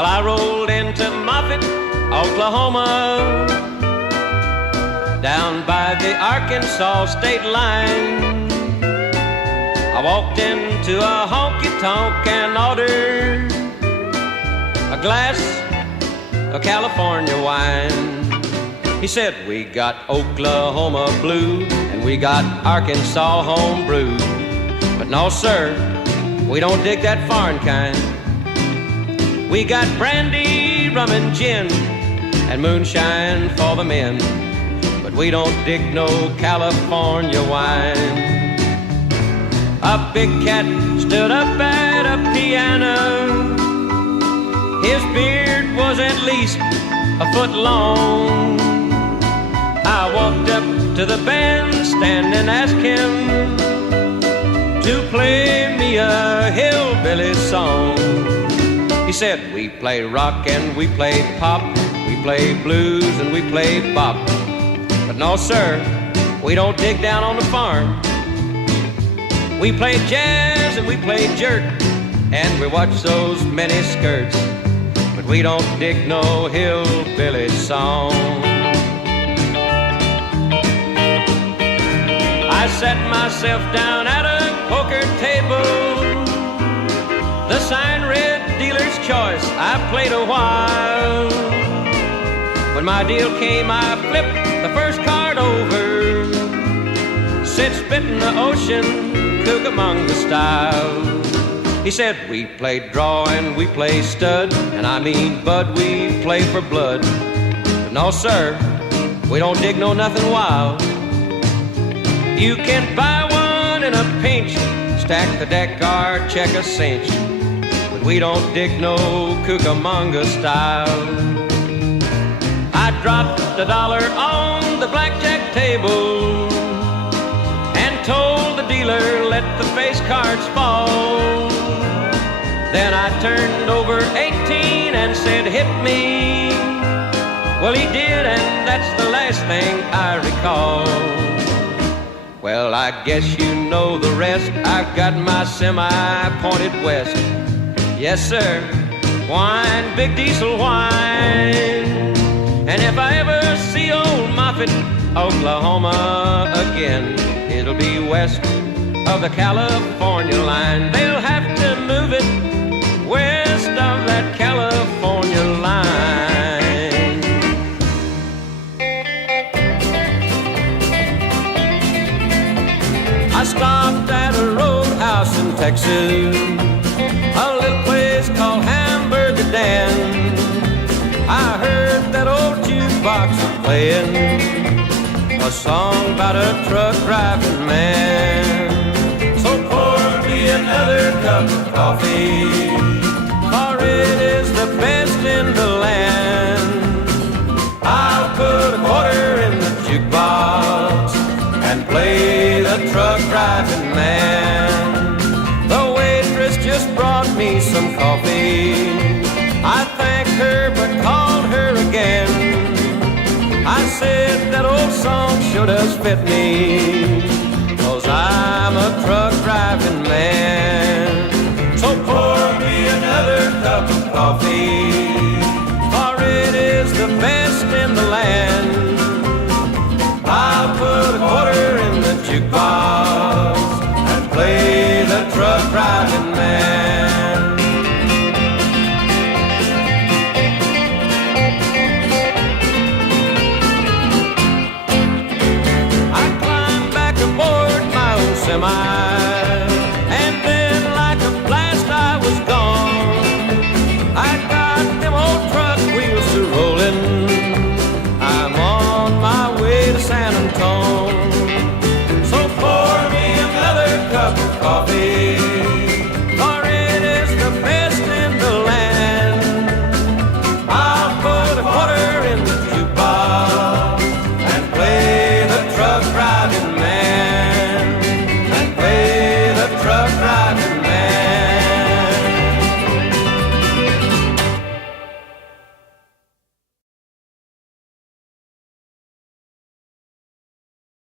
Well, I rolled into Moffett, Oklahoma, down by the Arkansas state line. I walked into a honky-tonk and ordered a glass of California wine. He said, we got Oklahoma blue and we got Arkansas homebrew. But no, sir, we don't dig that foreign kind. We got brandy, rum and gin and moonshine for the men. But we don't dig no California wine. A big cat stood up at a piano. His beard was at least a foot long. I walked up to the bandstand and asked him to play me a hillbilly song. He said, we play rock and we play pop, we play blues and we play bop. But no, sir, we don't dig down on the farm. We play jazz and we play jerk, and we watch those mini skirts. But we don't dig no hillbilly song. I sat myself down at a poker table. The sign read dealer's choice. I played a while. When my deal came, I flipped the first card over. Said, spit in the ocean, Cucamonga style. He said, we play draw and we play stud, and I mean bud, we play for blood. But no, sir, we don't dig no nothing wild. You can buy one in a pinch, stack the deck or check a cinch. But we don't dig no Cucamonga style. I dropped $1 on the blackjack table and told the dealer, let the face cards fall. Then I turned over 18 and said, hit me. Well, he did, and that's the last thing I recall. Well, I guess you know the rest. I've got my semi pointed west. Yes, sir, wine, big diesel wine. And if I ever see old Moffett, Oklahoma again, it'll be west of the California line. They'll have to move it west of that California line. I stopped at a roadhouse in Texas, a little place called Hamburger Dan. I heard that old jukebox playing a song about a truck driving man. So pour me another cup of coffee, for it is the best in the land. I'll put a quarter in the jukebox and play the truck driving man. The waitress just brought me some coffee. I thanked her but called her again. I said that old song sure does fit me, 'cause I'm a truck driving man. So pour me another cup of coffee, for it is the best in the land. I'll put a quarter in the jukebox and play the truck driving man. I climbed back aboard my old semi